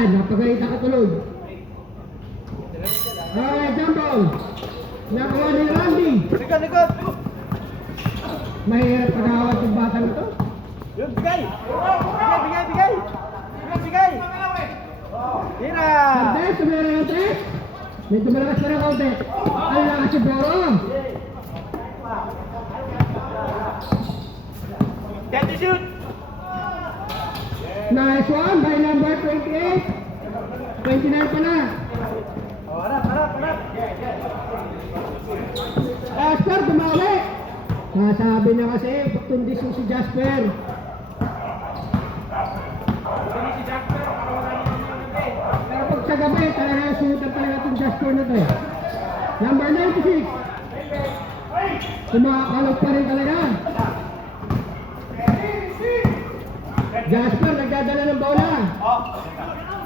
Yan, napagayita ka tuloy. Okay, jump ball. Nakuha ni Randy. Likod! Mahirap pagkawat yung batang ito. Yun, bigay! Bigay! Tira! Santes, tumira ng tres. Medyo malakas pa ng kaunti. Ang lakas si Boro. Get to shoot! Nice one by number 28. 29 pa na. Harap! Jasper, dumali. Nasabi na kasi, tundis yung si Jasper. Pero pag sa gabi, talaga suutan talaga itong Jasper na ito eh. Number 96. Kumakalog pa rin talaga. Jasper, nagdadala ng bola.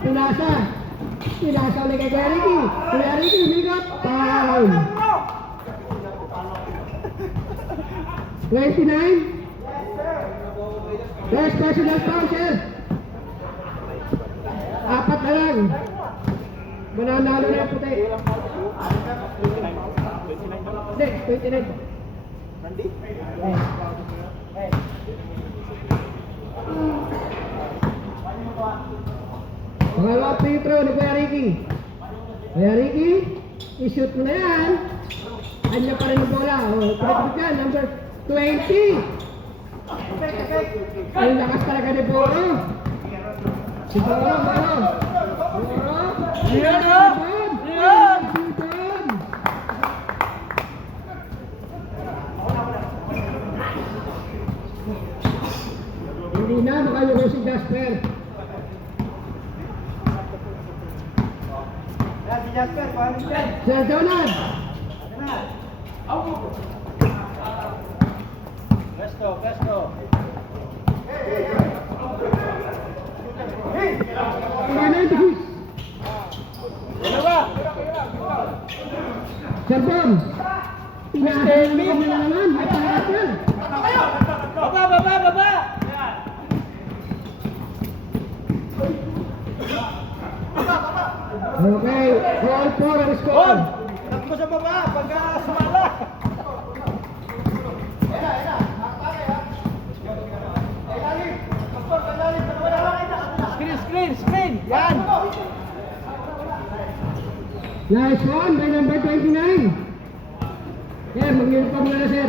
Pinasa ulit kay Kuya Ricky. Kuya Ricky, umigot. Foul. 29. First personal foul, sir. Apat na lang. Mananalo na yung puti. Hindi, 29 po. Randy? Pangalawang free throw ni Kuya Ricky. Kuya Ricky, i-shoot mo na yan. Kanya pa rin ang bola. Pinagpit yan, number 20. Ang lakas talaga ni Boro. Si Boro. Yan! Hindi na, makayuko si Jasper. Si Jasper, paano dyan? Sir Donald. Pesto. Number 96. Dalawa! Sir Bon. Pinahal mo na naman. May pangarap yan. Baba! Okay, all four ang score. Takbo sa baba, pagka sumala! Screen! Yan! Nice one by number 29. Sir, mag-uniform na sir.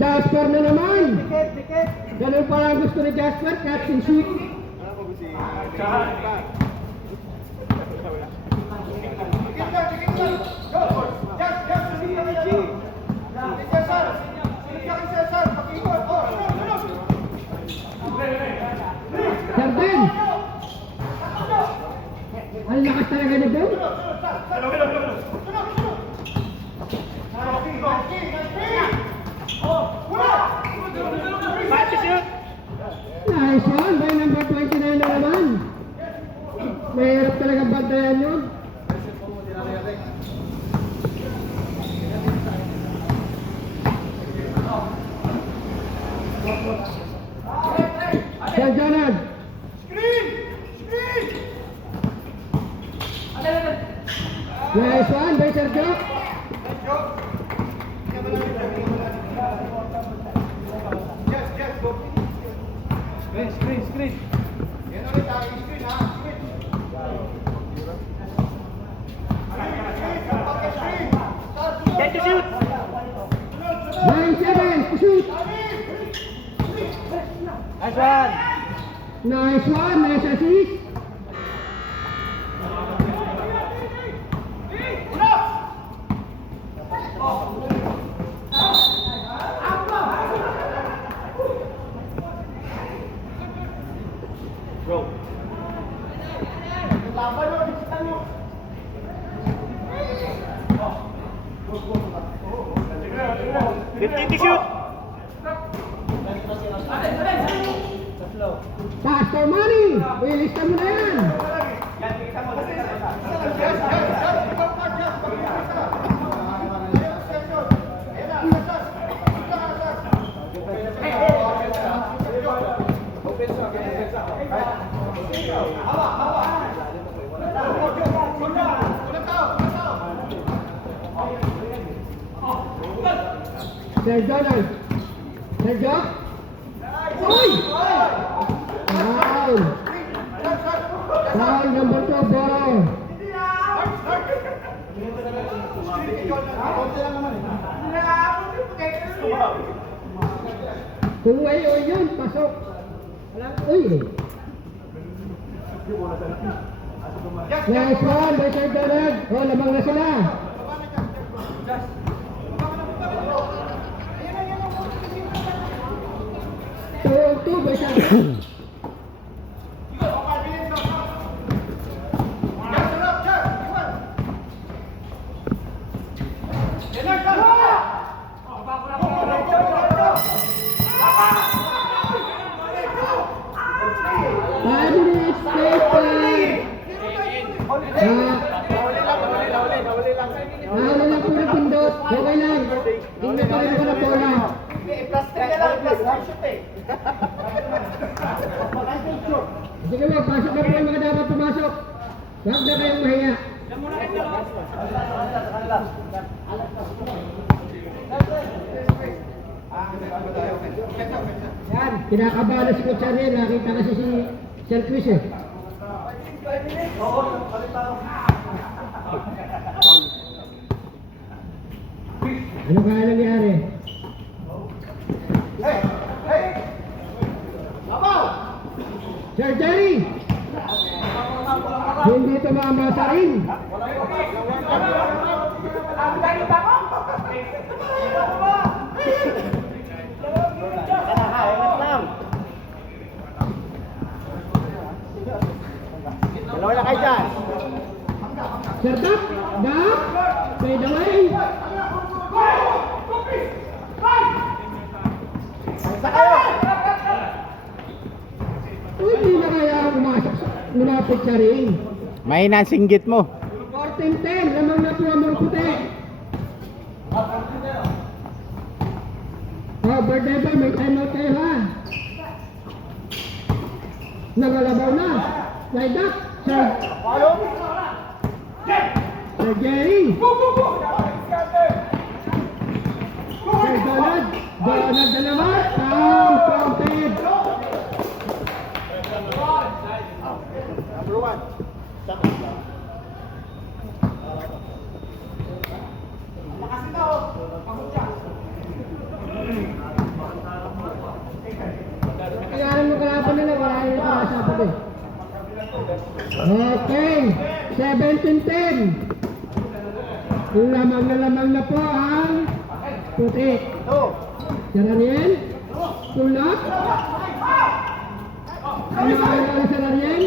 Jasper na naman. Tiket! Ganun pala ang gusto ni Jasper, catch and shoot. Sarden. Ang lakas talaga nito. Nice one by number 29 na naman. Mahirap talaga bantayan yun. Sir Jonad. Nice one by Sir Jock. Screen! Get to shoot! 9-7 to shoot. Nice one! Nice one, nice assist. Go! 15 to shoot! Pass for money. Ilista mo na yan. Sir Donald. Sergio. Uy! Foul. Foul number 2, Boro. Kung ngayon yun, pasok. Uy! Nice one by Sir Donald. Oh, lamang na sila. Two by Sir Nahuli lang po ng pindot. Okay lang. Hindi pa rin ko na bola. Sige mo, pasok na po yung mga dapat pumasok. Huwag na kayong mahiya. Yan, kinakabahan si Coach Ariel. Nakita kasi si Sir Chris eh. Ano kaya nangyari? Sir Jerry! Hindi tumama sa ring. Dalawa na kayo dyan. Sir Duck! Duck! Fade away! Isa kayo. Hindi na kaya umasok, lumapit sa ring. May nasinggit mo. 14-10, lamang na po ang puti. Oh, birthday boy, may time out kayo ha. Nangalabaw na. Slide up, Sir. Sir Jerry. Sir Donald. Donald dalawa. Foul, counted. Number 1. Kailangan mo kalaban nila, wala yung nakasapat eh. Okay, 17-10. Lamang na po ang puti. Sir Ariel, pull up. Ano kailangan Sir Ariel?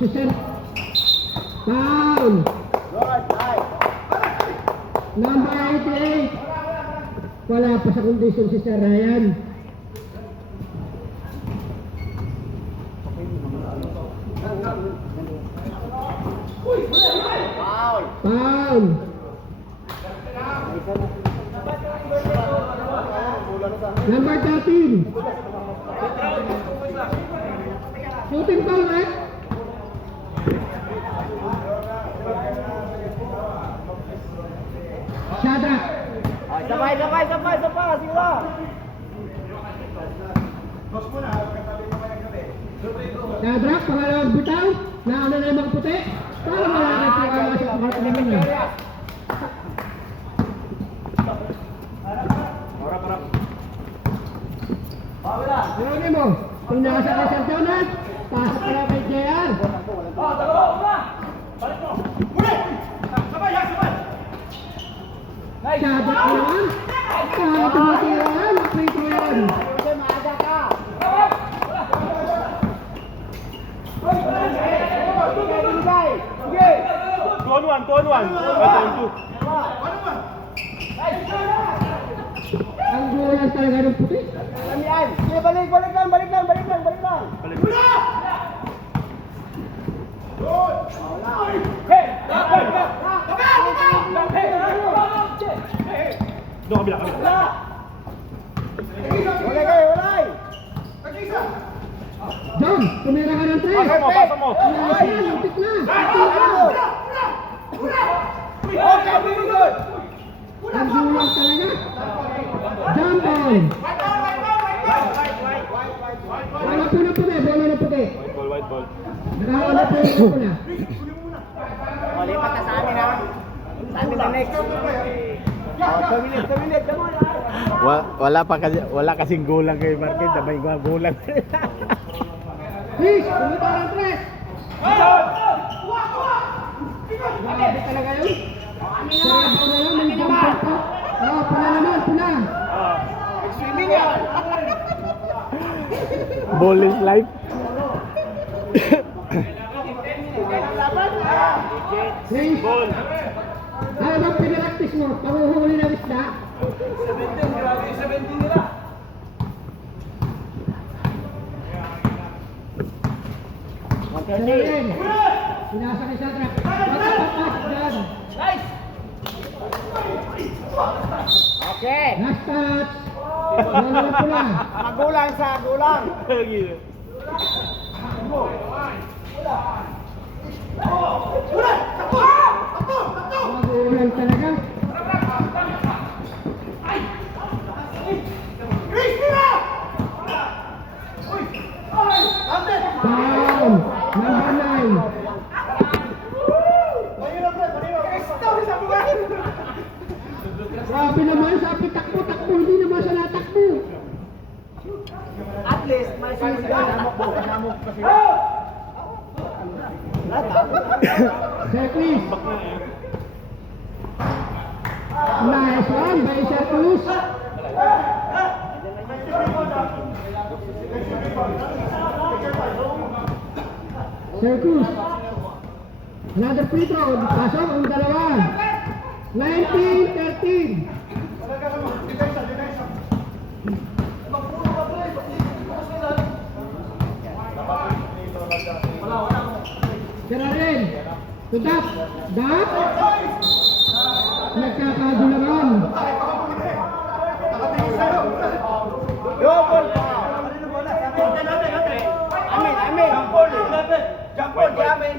Si Sir Foul. Number 88. Wala pa sa kondisyon si Sir Ryan. Foul. Number 13. Shooting foul, right? Shadrach. Sabay. Sila. Shadrach, pangalawang bitaw. Nauna na yung mga puti. Para malakit yung mga sa mga naman niya. Ano mo? Kung nasa kay Sir Jonas, pasok ka na kay JR. Shadrach naman. Kaya tumatirahan. Free throw yan. Ang gulang talaga ng puti. Balik lang. John, tumira ka ng 3. Pasok mo. Lupit na. Ang gulang talaga. John. pula. O, lipat na sa amin ha. Sa amin na next. O, 2 minutes, 2 minutes. Come on. Wala kasing gulang kay Marquez, sabay gulang. Please, pumunta ng tres. Grabe talaga yun. Sarado na yun, may jumper pa. Oh, pula naman, pula. Swimming yan. Ball is life. Please. Ano bang pinaractice mo? Panguhuli ng isda? 17, grabe 17 nila. Rin. Pinasa kay Satrap. Dyan. Okay. Last touch. Yan ang pula. Magulang sa gulang. Magulang talaga. Down. Number 9. Grabe naman, sabi takbo-takbo, hindi naman siya natakbo. At least, may susunod. Namok kasi. Circus. Nice one by Circus. Circus. Another free throw. Pasok ang dalawa. 19-13. Tira rin. Tudap. Dap. Nagkakagulangan. Double pa. Amin. Jump amin.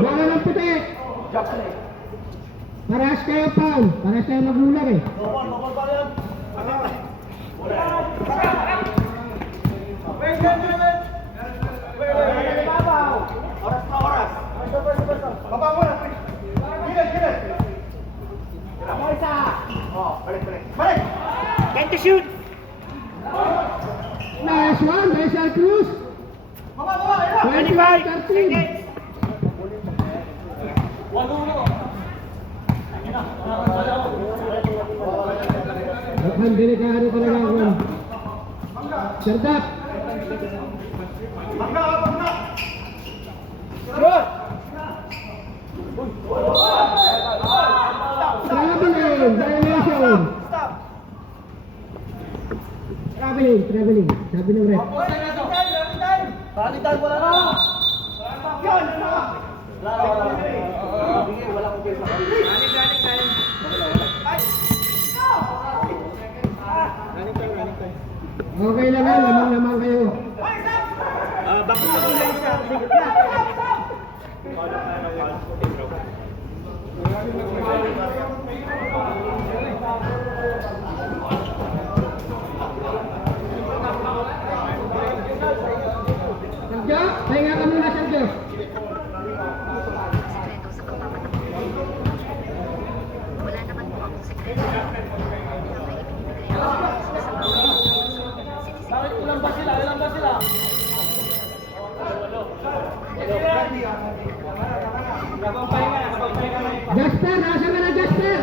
Wala ng puti. Parehas kayo, Paul. Parehas kayo magulang eh. Oras. Baba mo na. Gilid. Mo isa. Oh, balik. Can to shoot. Nice one by Circus. Baba. 25-13. Ang delikado talaga ako. Serdap. Shoot. Traveling. Violation. Stop. Traveling. Sabi ng ref. Palitan wala na. Yan. Wala. Wala akong game. Okay lang yan. Lamang-lamang kayo. Bakit ako lang siya? Sergio, pahinga ka muna, Sergio. Wala naman po akong sekreto. Ilan ba sila? Jasper, nasa ka na, Jasper?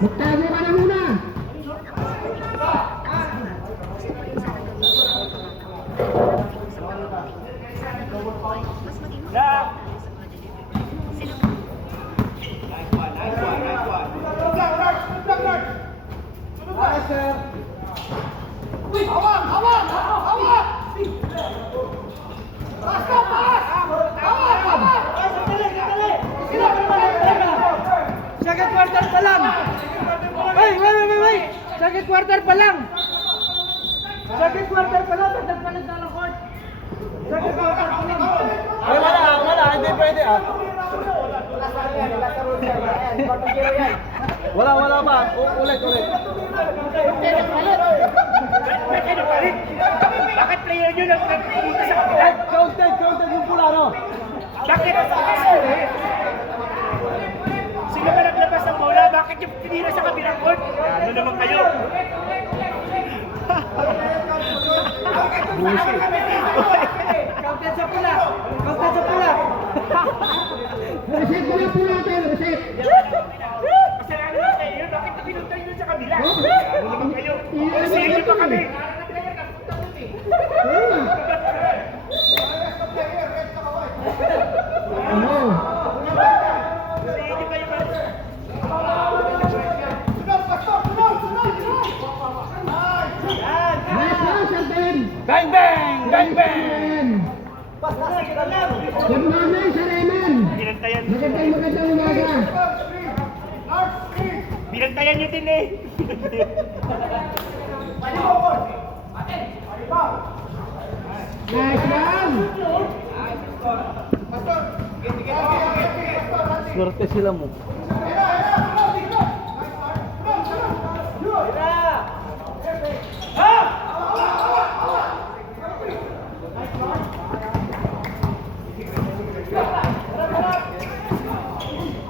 Magtago ka na muna. Mas maging sa Second quarter pa lang. Wait. Second quarter pa lang. Nagpalit na ng court. Second quarter pa lang. Wala. Hindi pwede ah. yan. Bagong zero yan. Wala pa. Ulit. Bakit player nyo nagpunta sa kapila? Counted yung pula, no? Bakit? Sino ba naglabas ng bola? Bakit yung tinira sa kabilang court? Ano naman kayo? Counted sa pula! Reset mo na po natin, reset. Kasalanan natin yun. Bakit pinunta yun sa kabila? Ano naman kayo? Kasi yun pa kami. Oo nga. Ano? Nice one, Sir Ben. Bang! Good morning, Sir Eman. Binantayan. Magandang umaga. Binantayan nyo din eh. Nice one. Swerte sila mo.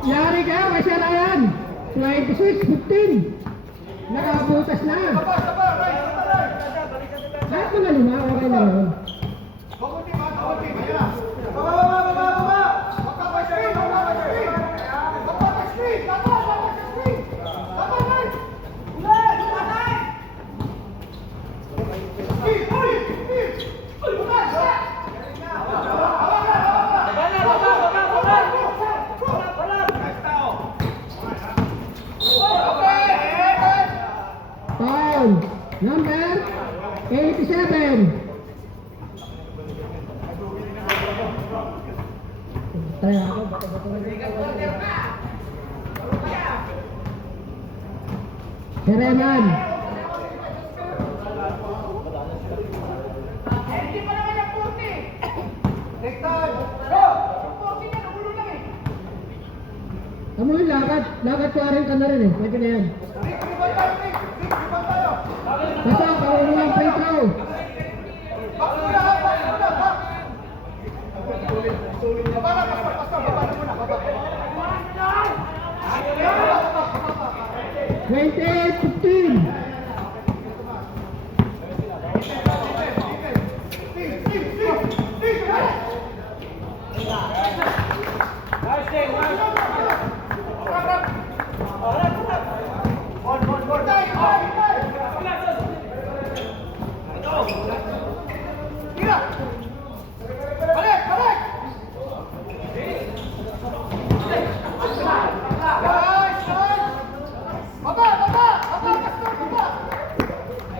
Yari ka, Sir Ryan. 26-15. Nakabutas na. Kahit mga lima, okay na rin. Foul. Number 87. Try ako, Sereman. Kamu yung lakad ko rin ka na rin eh. Pwede na yan. Basta, kung mo ang free throw. $28-15.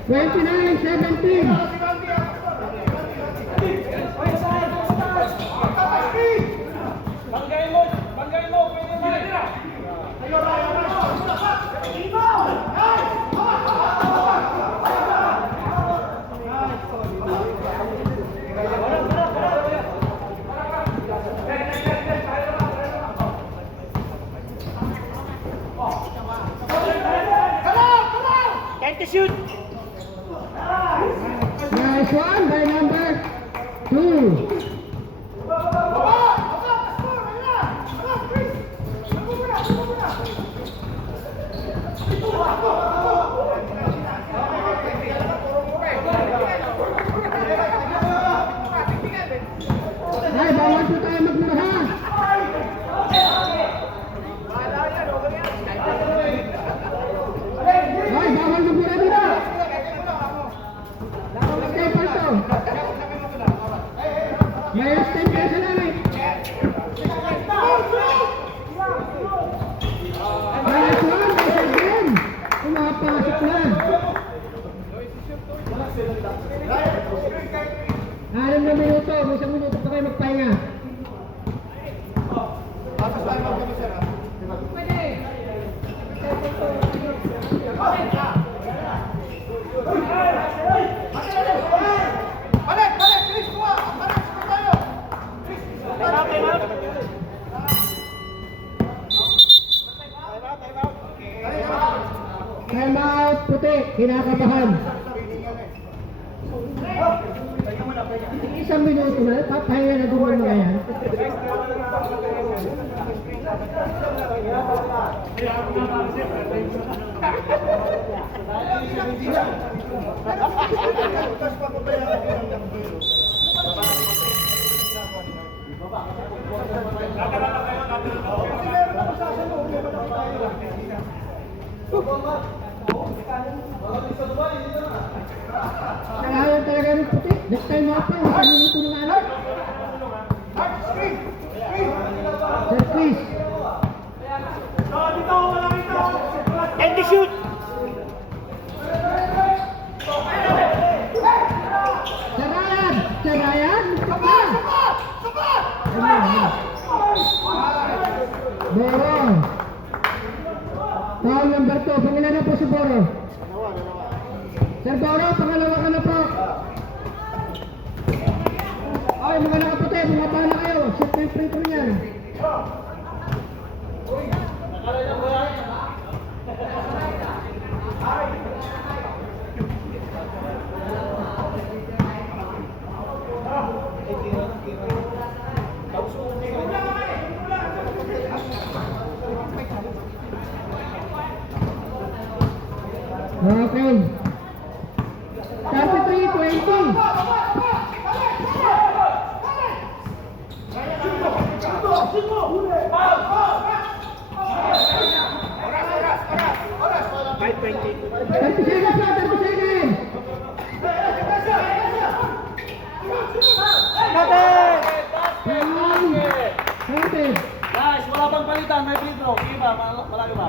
$29-17. Time to shoot! Nice one by number 2. Ay, bawal po tayo magmura ha. Ay, bawal magmura dito. Okay, palto. Mayroon 10 peso lang eh. Nice one, nice again. Pumapasok na. 6 na minuto, may 1 minuto pa kayo magpahinga. puti, kinakabahan. Isang minuto na, papahinga na doon mga yan. Kailangan talaga ng puti. Next time mo pa, isang minuto na nga lang. Sir Chris. And the shoot! Sir Ryan! Sir Ryan! Ito pa! Boro. Foul number 2. Pangilan na po si Boro. Sir Boro, pangalawa ka na po. Ay, mga nakaputi, mga bala kayo. Shoot na yung free throw niyan. Okay. 33-20. Five 20. 30 seconds na, 30 seconds. Counted. Guys, wala bang palitan? May free throw. Sige ba? Malaki ba?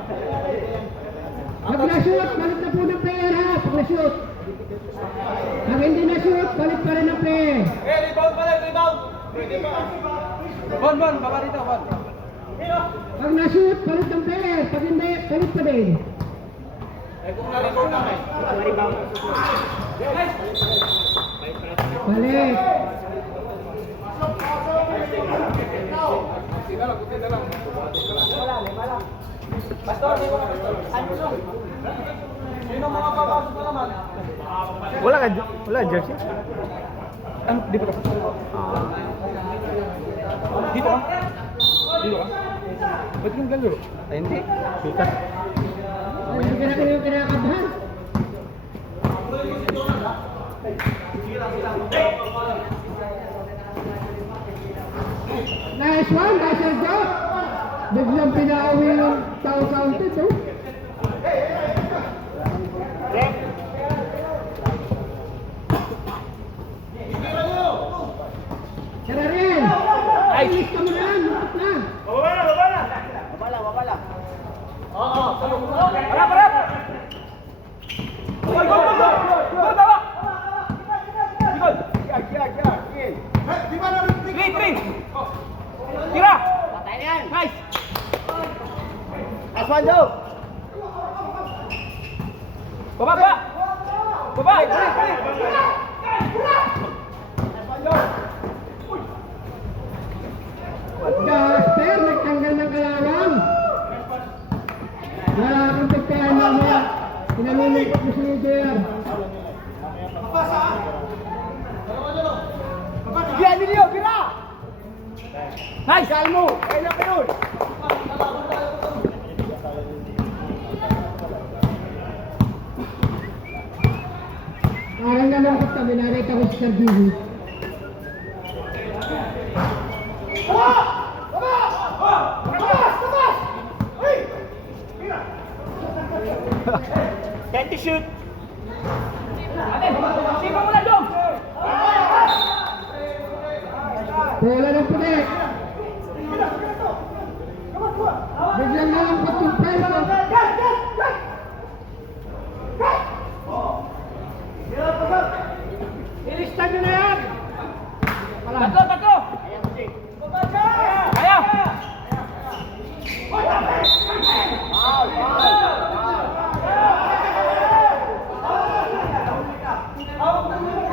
Pag na-shoot, balik na po ng player ha. Pag na-shoot. Pag hindi na-shoot, balik pa rin ng player. Eh, rebound pala, rebound! Bon, baba dito, Bon. Pag na-shoot, balik ng player. Pag hindi, balik pa din. Eh, kung na-rebound na kayo. Balik. Pastor, di ko na pastor. Sino mga papasok na naman? Wala jersey? Ano, di ba? Dito ka? Dito ka? Ba't yung galero? Ay, hindi. Sikat. Hindi ka na kayo kinakabahan. Nice one, nice and go. Biglang pinauwi yung tao counted, oh. Tara rin! Ay, ilis ka mo na yan, lupit na. Babala. Harap! Go! Baba! Three! Tira! Patay na yan. Nice! Last one, Joe. Baba! Gasper, nagtanggal ng kalawang. Wala akong pagkain na mga pinamimikot mo si Leader. Yan, Emilio, kira! Nice! Salmo! Kailan ka yun? Parang nalungkot kami, narita ko si Sir Gigi. Time to shoot! Sipa mo na, Jong! Bola ng puti. Biglang nalungkot yung prime ko. Ilista nyo na yan! Tatlo! Kaya!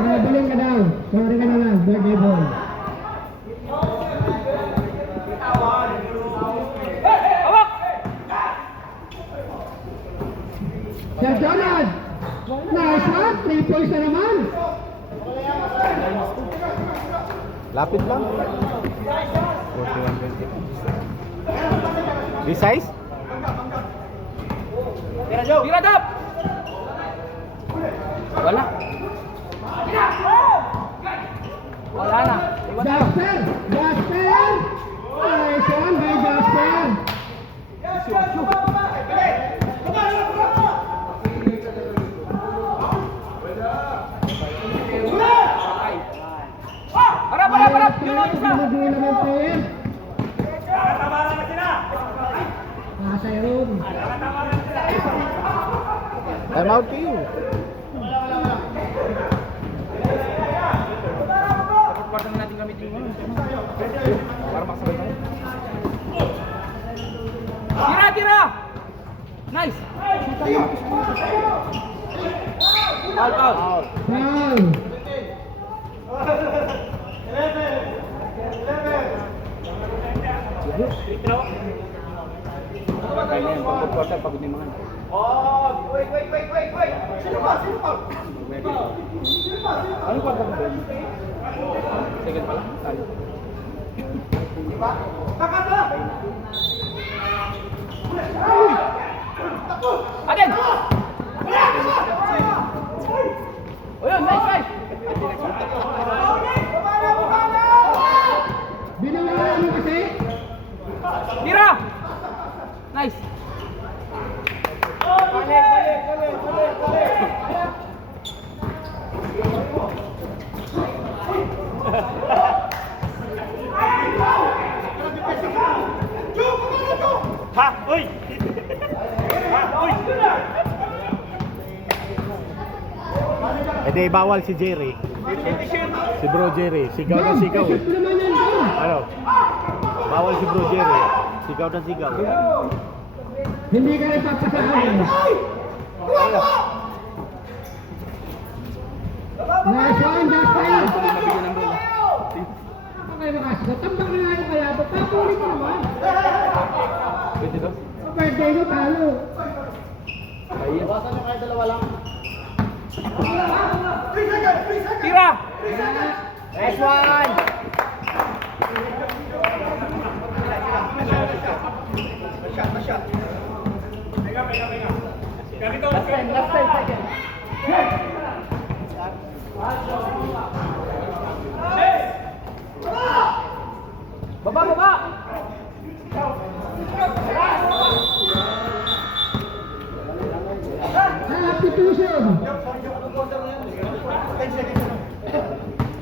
Traveling ka daw. Sorry ka na lang, birthday boy. Sir Jonathan. Nice one. 3 points na naman. Lapit lang. 41-20. This size? Tira, Joe! Tira, Dap! Wala. Wala na. Iwan na. Jasper. Jasper. Nice one by Jasper. Para! Yun ang isa! Hindi naman player. Nasa yun. Time out to you. Kwarto na natin gamitin mo. Para makasabay tayo. Tira! Nice! Out! Foul. Kaya na yan, pag-quarter, pagod na yung mga. Ano kwarto mo ba? Second pa lang. Talo. Atin! O yun, nice! Binawalan mo kasi. Tira! Nice! Eh di bawal si Jerry. Si Bro Jerry. Sigaw na sigaw. Ito naman yan, Dom. Ano? Bawal si Bro Jerry. Sigaw na sigaw. Hindi ka rin papasahan. Nice one, Jasper. Mabigyan ng bola. Okay, makasya. Tambak na nga yung kalaban. Papulit ka naman. Pwede daw? Ang birthday ko, talo. Tira! Nice one! Last time, second. Baba! Substitution.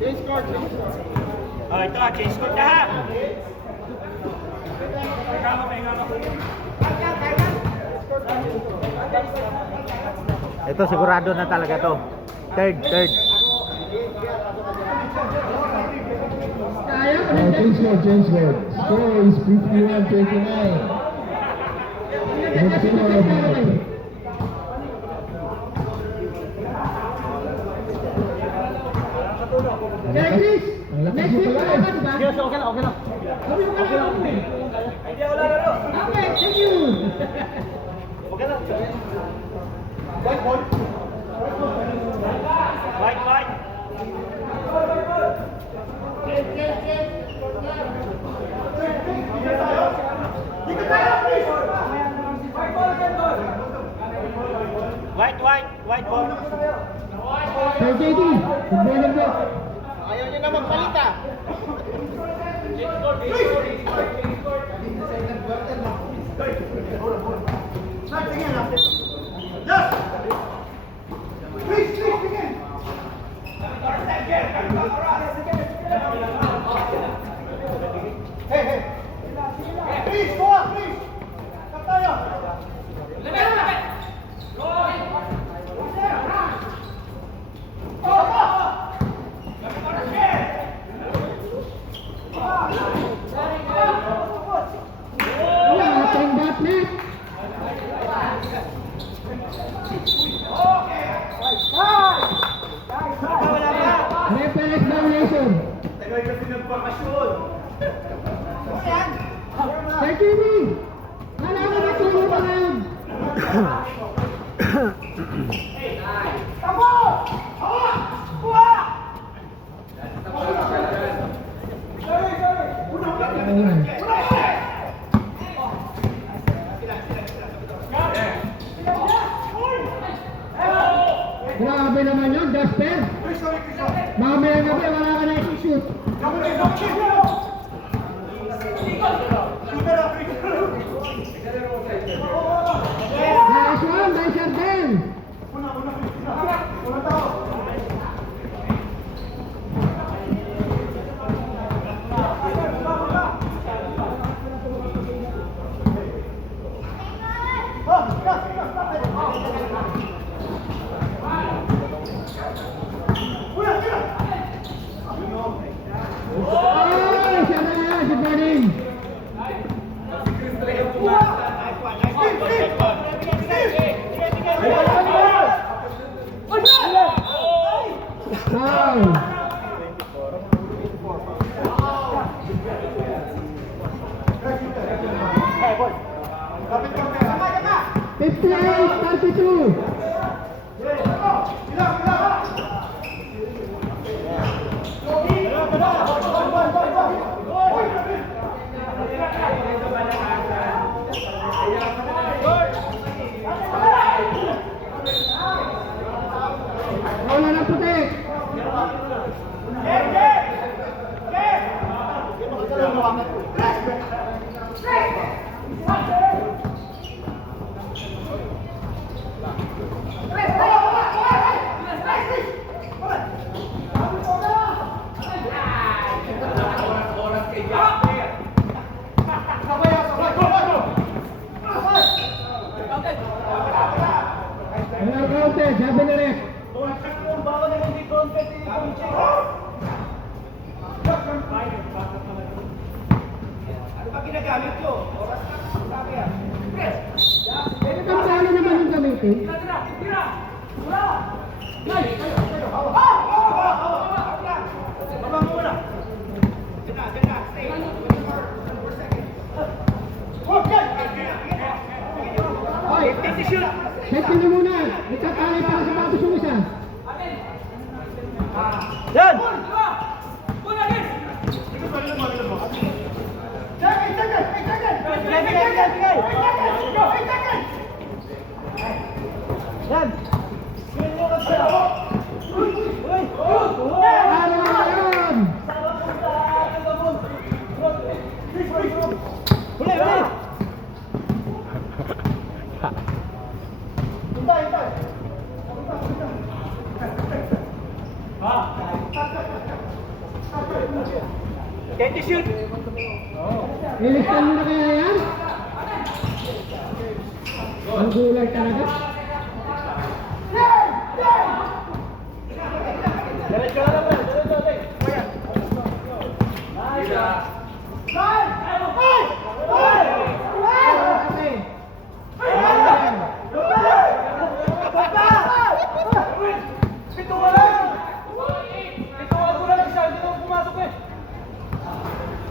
Change score na ha! Ito sigurado na talaga to. Third. Kaya, Change mode. Score is 51-29. Kaya, Chris. Next week, kalaban ba? Okay lang. Sabi mo kalaban mo eh. Okay, thank you. White ball. Sir JD, good morning po. Ayaw nyo na magpalit ah. Ating batnet. Reference violation. Sir JD, kala ko na tulo pa ngayon. Jasper. Mamaya gabi, wala ka na i-shoot. Nice one, nice shot din. Oh, siya na yan, si Berlin. Foul. Fifty-eight, 32. Wala na putik. Wala counted, sabi na rin. Ano kang paano naman yung gamitin? Oy, set nyo muna. Nagkakalay para sa batos yung isa. Yan! Yan! Ano na yun? Huli! Huli! Can't you shoot? Ilistan mo na kaya yan? Ang gulay talaga. Diretso na naman! Diretso natin!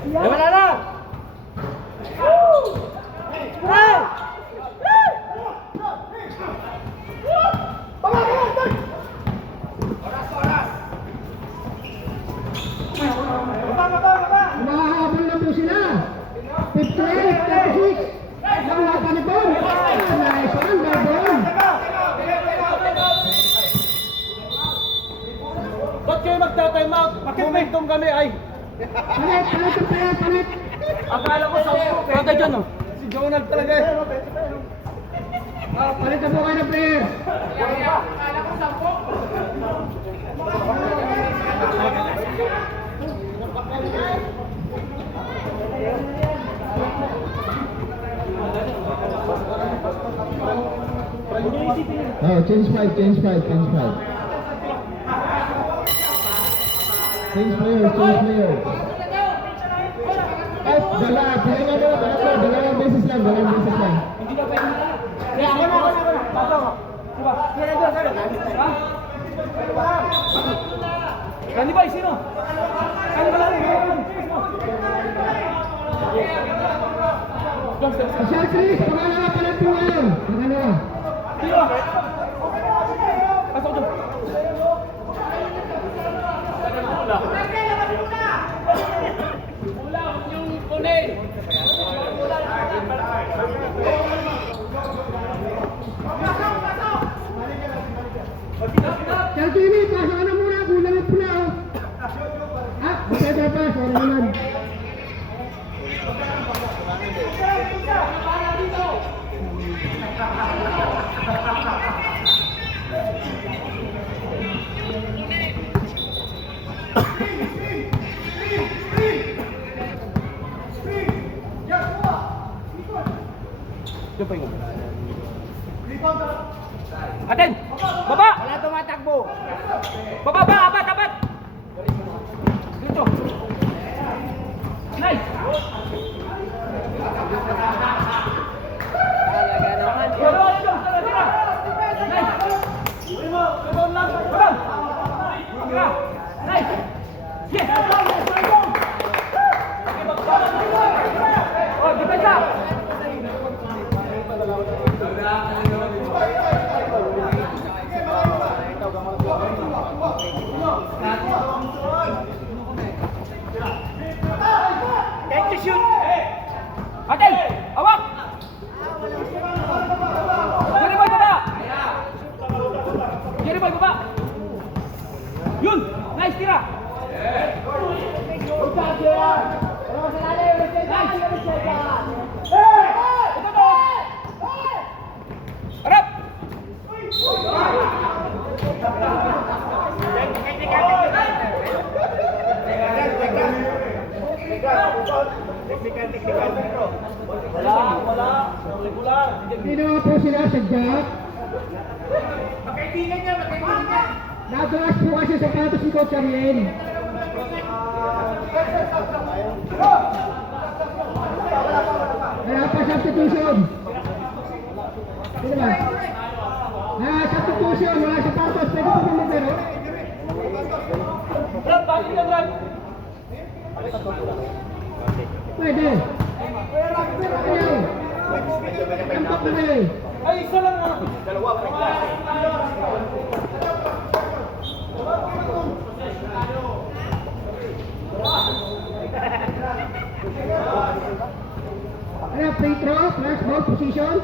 Wala na! Mahahabol na po sila. 58, 36. Ang laban ni Paul. Nice one, Barbon. Ba't kayo magta-time out? Momentum kami ay! Palit, palit ang player, palit. Akala ko sa upo. Kata dyan oh. Si Jonald talaga eh. Palit na po kayo ng player. Oh, change five. Change players. Dala, dalawang beses lang. Kaya ako na. Bato ko. Diba? Kaya doon, sa'yo. Ha? Kanibay, sino? Kanibay lang. Michelle Chris, pangalawa palit po ngayon. Pangalawa. Sino? Pasok doon. Chelsea, pasok Atin! Baba! Wala tumatakbo. Baba ba? Apat! Dito! Nice! Talaga naman. Tira! Nice! Baba! Tira! Nice! Yes! Oh, depensa! Take the shoot. Atin! Awak! Jerry Boy, baba! Jerry Boy, baba! Yun! Nice, tira! Ito to! Harap! Sino po sila sa Jack? Nadulas po kasi sa sapatos ni Coach Ariel. Kaya pa substitution. Sino ba? Substitution, wala sa sapatos. Pwede po bumibero? Brad, bakit ka, Brad? Pwede. Ayaw. Tampak na rin. Ay, isa lang ah! Ano, free throw, flash ball, position.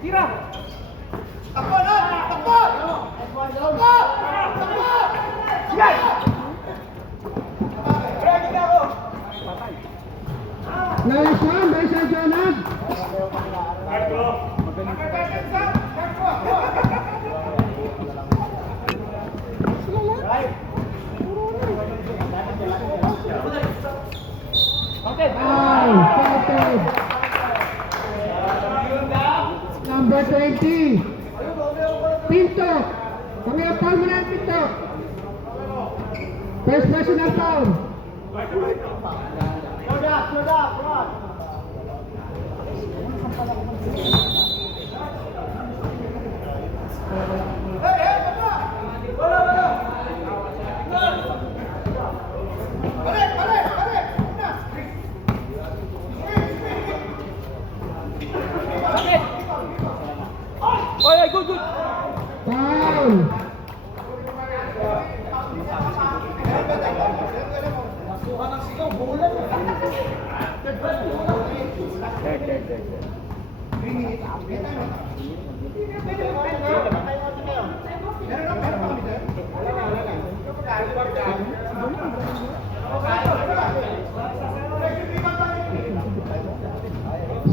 Tira! Nice one, nice one, Jonas. Counted. Number 20. Pinto. Kami ang foul mo na ang Pinto. First personal foul. Oy, good, good! Foul.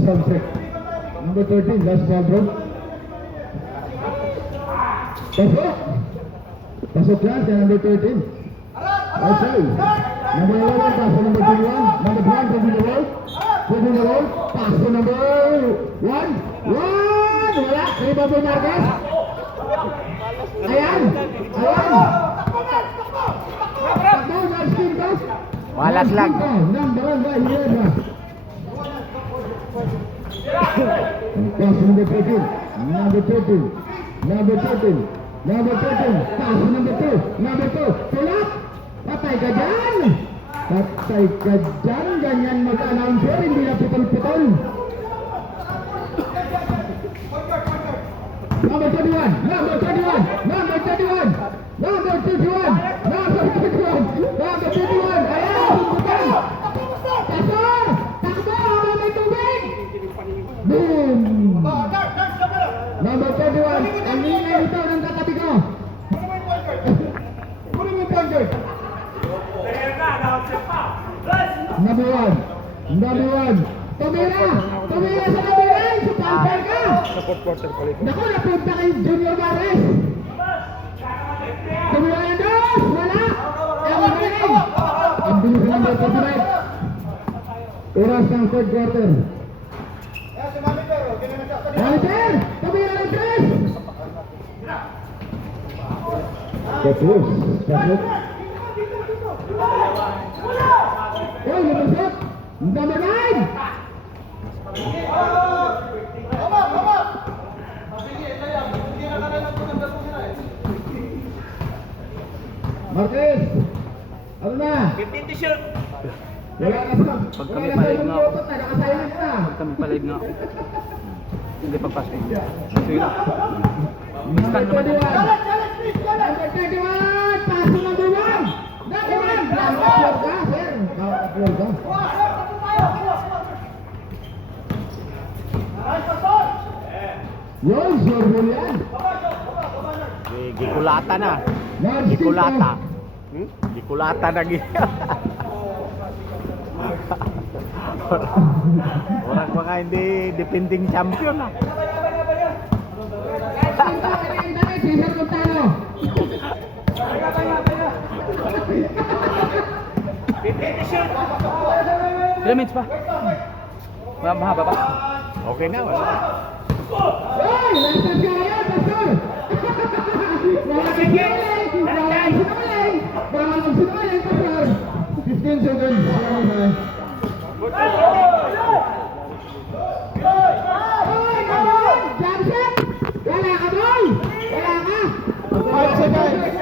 Sunset. Number 13, last ball, bro. Pasok lang sa number 13. Okay. Number 11, pass to number 21. Number 1, pwede na roll. Pwede na roll. Pass to number 1. Wala. Kaya ba po Marquez? Ayan. Takbo, guys, team to. Malas lang. Number 1, right here, bro. Pass to number 13. Number 13. Number 13. Number 13. Pass to number 2. Number 2. Pull up. Patay ka dyan. Patay ka dyan. Ganyan mag-announcer. Hindi na putol-putol. Number 31. Number 31. Number 31. Number 31. Number 31. Number 31. Ayan, bubutan. Pastor! Takbo! Habang may tubig! Boom! Number 31. Ang ingay ito ng katabi ko. Number 1. Number 1. Tumira! Tumira sa kabilang! Sa pamper ka! Sa fourth quarter pala ito. Naku, napunta kay Junior Mares! Tumira na dos! Wala! Ang galing! Ang bilis ng number 39. Oras ng third quarter. Monitor! Tumira ng tres! Kapus! Kapus! Oh, lumusot! Number 9! Marquez! Ano na? 15 t-shirt. Wala na sa... Pag kami wala na sa palive ibang nga ako. botot, nakakasilent na. Kami palive nga ako. Hindi pa pasok. Sige lang. Number 31! Number 31! Paso number 1! Number 1! Upload ka, sir. Upload ka. Yun, sure mo yan. Gikulata na. Large Gikulata. kick Gikulata na gi. Orang mga hindi defending champion ah. Cesar Montano. 15 t-shirt. Ilang minutes pa? Mahaba pa? Okay na, wala. Hey, nasa kaya, pastor. Wala kang sinulay. Wala kang sinulay. Wala kang sinulay, pastor. 15 seconds. Hoy, naman! Jump shot! Wala ka, boy! Wala ka! 5 seconds.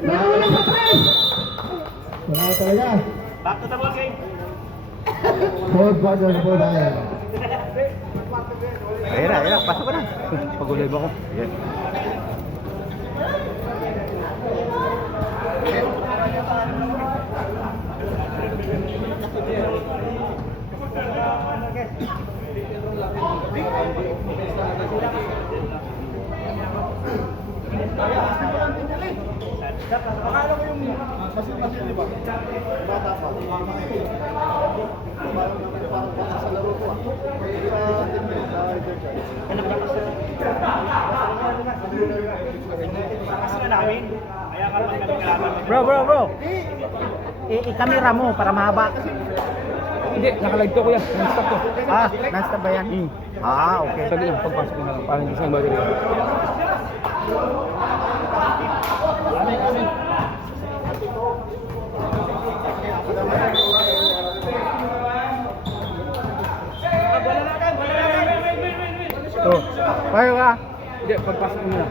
Nakulang sa press! Wala talaga. Back to the ball game. Fourth quarter po tayo. Ayun na, pasok ka na. Pag-ulive ako. Yan. Akala ko yung masin-masin, di ba? Bata pa. Parang sa laro ko ah. Bro. I-camera mo para mahaba. Hindi, nakalive to kuya. Non-stop to. Ah, non-stop ba yan? Ah, okay. Sabi lang, pagpasok ko na lang. Parang hindi saan bagay rin. To, payo ka. Hindi, pagpasok ko na lang.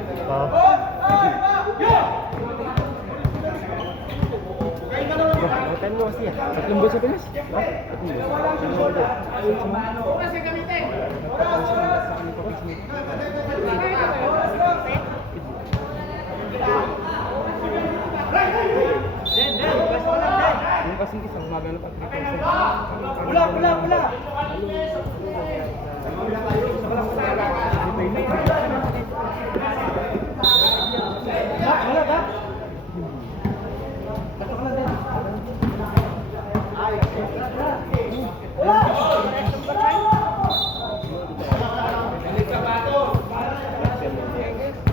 Hotel mo kasi tatlong buwan sa Pinas. Yung kasing isang magano pa 3%. Pula.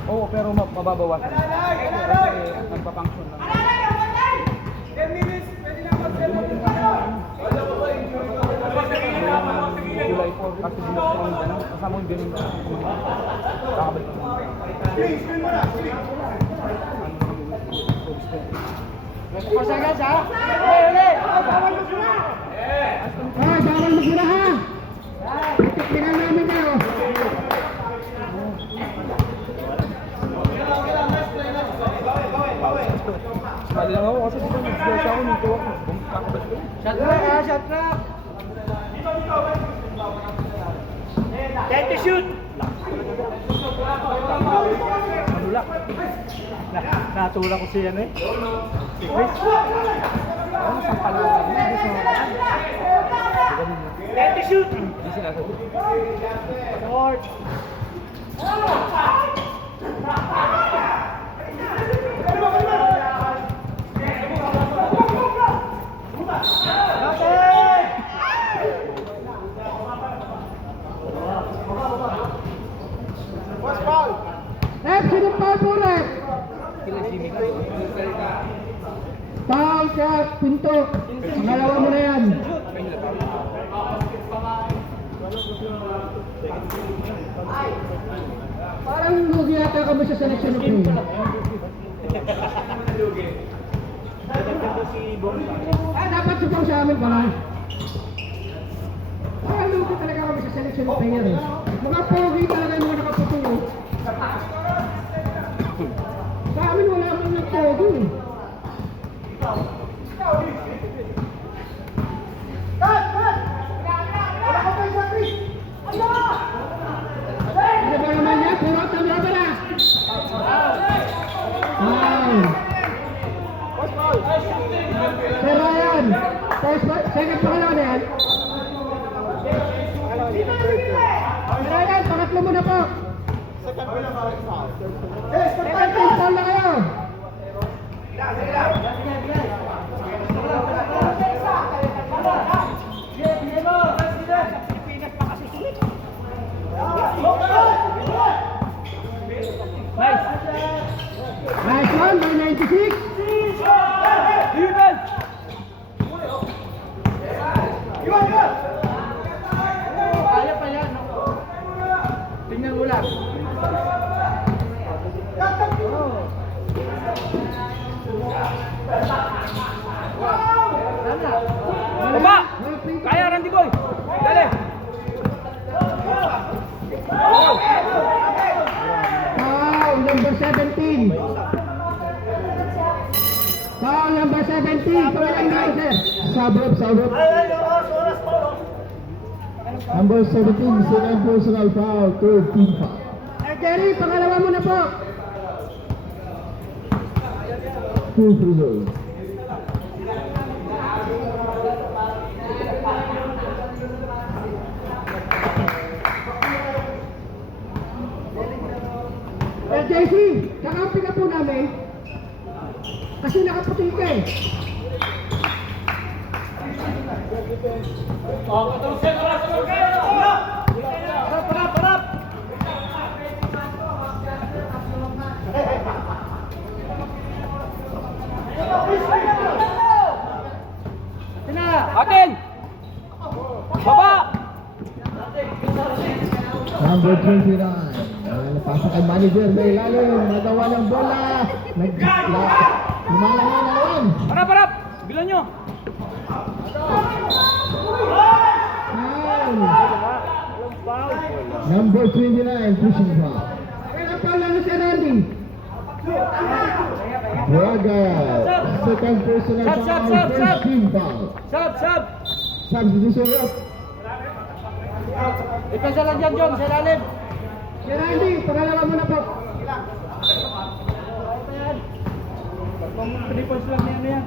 Oo, pero mababawasan. Kasi nagpa-function lang. 10 minutes, pwede na mag-7. July 4, kasi binuksan ng ganun. Kasama yung ganun. Kakabalik ko. Pasagas ha? Uli! Bawal mo sila! Bawal mo sila ha! Tingnan namin kayo. Sali lang ako kasi dito nag-flash ako nung tuwak. Kakabalik ko. Shot track ha, shot track! 20 shoot! Manulak. Natulak ko siya eh. Si Chris. Ano sa palawan? 20 shoot! Short! Rep, sino foul po, Rep? Foul ka, pinto. Pangalawa mo na yan. Parang lugi yata kami sa selection ng play. Dapat supang sa amin pala. Parang lugi talaga kami sa selection ng player eh. Mga pogi talaga yung mga nakaputulo. Sa amin wala akong nagpogi. Ano ba naman yan? Puro tanda ba na? Sir Ryan, second pangalawa na yan. Sir Ryan, pangatlo mo na po. Second foul na kayo. Nice one, by 96. Defense! Kaya pa yan. Tingnan mo lang. Baba! Kaya, Randy Boy! Dali! Foul number 17. Foul number 17. Pangalan na sir. Sabrop. Number 17, second personal foul, third team foul. Jerry, pangalawa mo na po. 2 free throws. JC, kakampi ka po namin. Kasi nakaputi ka eh. Parap! Atin! Baba! Number 29. Napasa kay manager, may ilalim, nagawa ng bola. Lumalangan na naman. Parap! Bilan nyo! Foul. Number 29, pushing foul. Kaya foul lang si Randy. Braga, second personal Sub. foul, first team foul. Sab! Substitution up. Ipasa lang dyan, John, sa lalim. Si Randy, pangalawa mo na po. Triple lang niya na yan.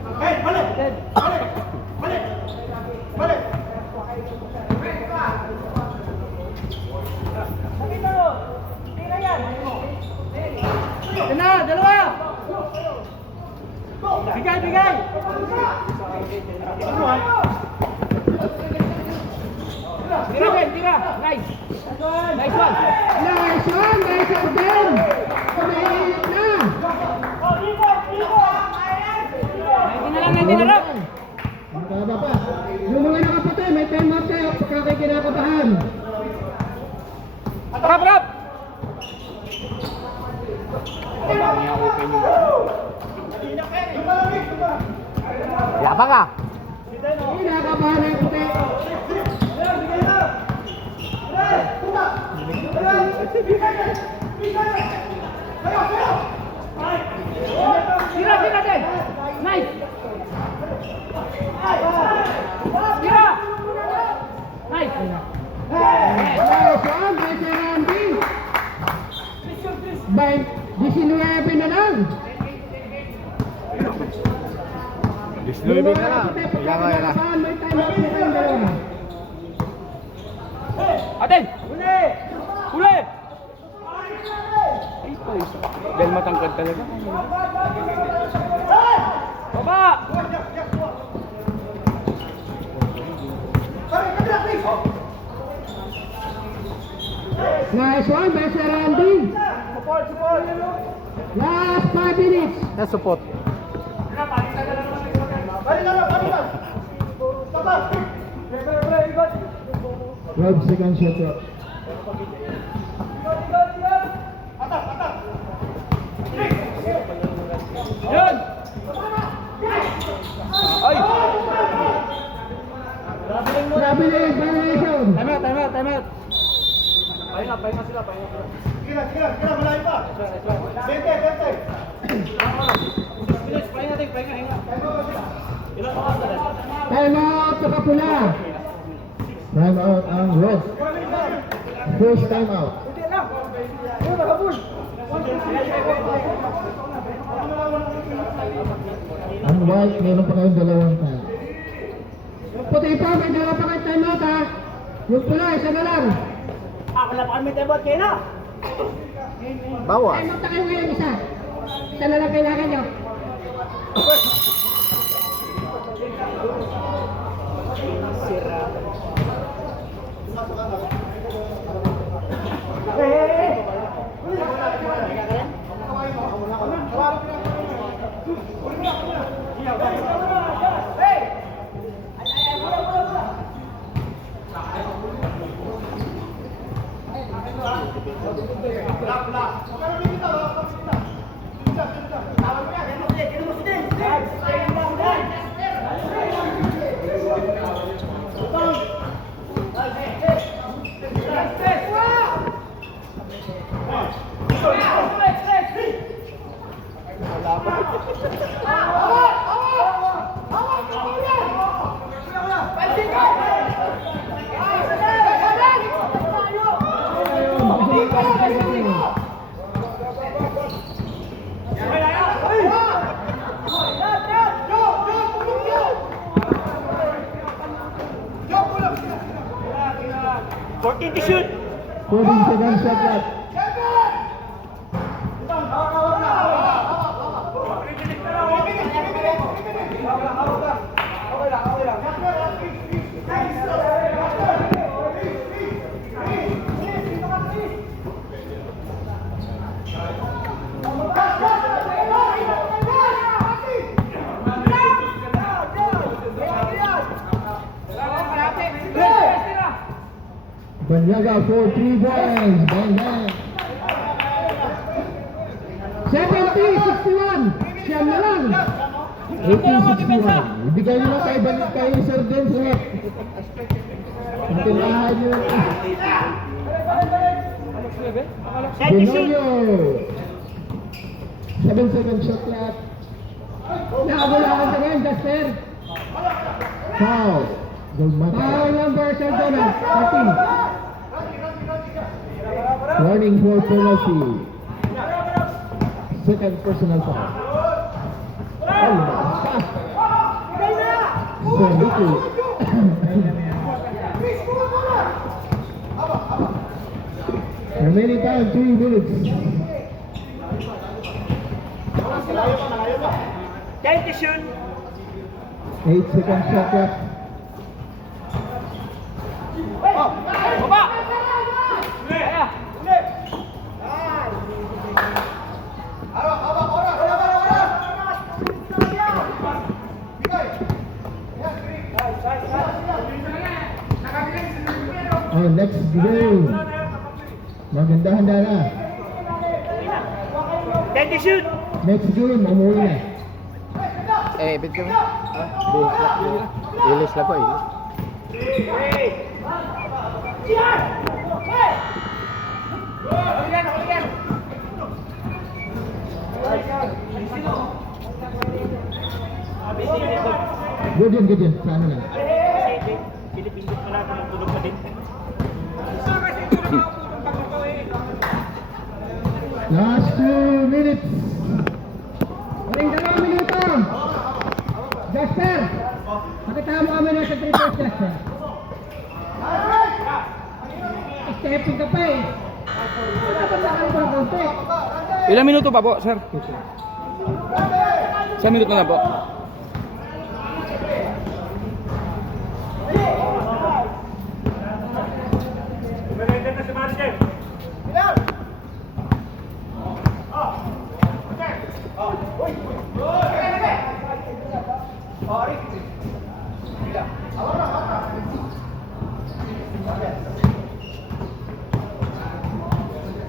Tena, dalawa! Bigay! Tira! Nice one! Nice one again. Kumainit na. 90 na lang! Magkaba pa. Yung mga nakapatay, may time out kayo pagka kayo kinakabahan. Parap! Yaba ka! Kinakabahan na yung puti. Tira din! Nice! Tira! Nice! Nice one, nice 19 na lang. 19 na lang. Yan na. May time out na kayong dalawa. Atin! Huli! Huli! Ay, puso. Dahil matangkad talaga. Baba! Nice one, best Randy. Last 5 minutes. Support. 12 seconds shot clock. Yan! Ay! Grabe na yung violation. Time out, time out, time out. Pahinga sila. Time out sa kapula. Time out ang red. First time out. Ang white, meron pa kayong dalawang time. Yung puti pa, may dalawa pa kayo time out ha. Yung pula, isa na lang. Wala pa kami tebot kayo na. Bawas. Time out na kayo ngayon, isa. Isa na lang kailangan nyo. To shoot. 14 seconds shot clock. Banyaga for 3 points. Bang bang. 70-61. Siyam na lang. 1861. Ibigay nyo na kay Sir Den sa net. Natirahan nyo. Benolio. 7 seconds shot clock. Nakabulangan sa ngayon, Duster. Foul. Gold Foul mata. number, Sir Donald. 13. Warning for penalty. Second personal foul. Oh, fast. Sir Ricky. Remaining time 3 minutes. Time to shoot. 8 seconds shot clock. Baba! Kaya! Oh, next game. Maganda-handa na. Time to shoot. Next game, umuwi na. Bit kami. Ilis lang po, ilis. Good yun. Sana lang. Pilipindot pa natin ang tulog pa din. Last 2 minutes. Huling 2 minuto. Jasper, pakita mo kami na sa 3 points, Jasper. Stepping ka pa eh. Dapat ka ng konti. Ilang minuto pa po, sir? 1 minuto na po.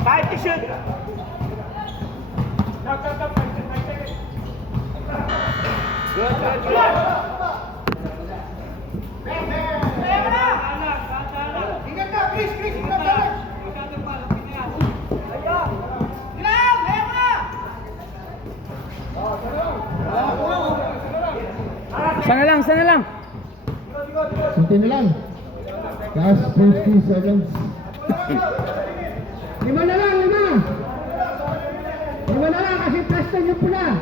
Five to shoot. Good, good, good. Sana lang, sana lang. Sunti na lang. Last 50 seconds. 5 na lang, 5. 5 na lang kasi plastan yung pula.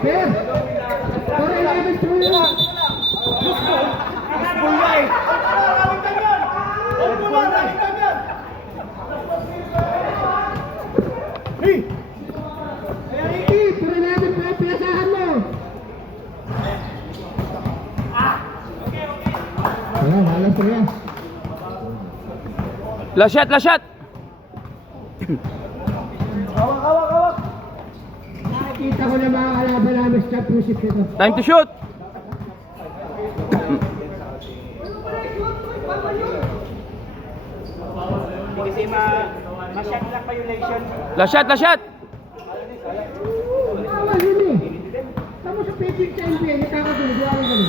Sir, 4-11 to yun. Ricky, 4-11 pa yung pinasahan mo. Ayan, malas na yan. Last shot, last shot. Nakikita ko na mga kalaban namin sa championship nito. Time to shoot. Hindi kasi ma-shot lang violation. Last shot, last shot. Bawal yun eh. Tama sa paging sa NBA, nakakatulog. Wala kami.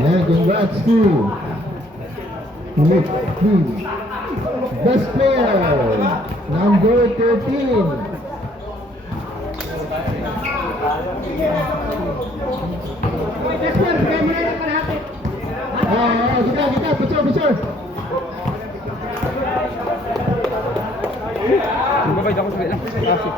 Ayan, congrats to Nick Lee. Best player, number 13. Jasper, bigay mo na yung kalahati. Kita, picture. Magbabayad ako sa lang. Kasi.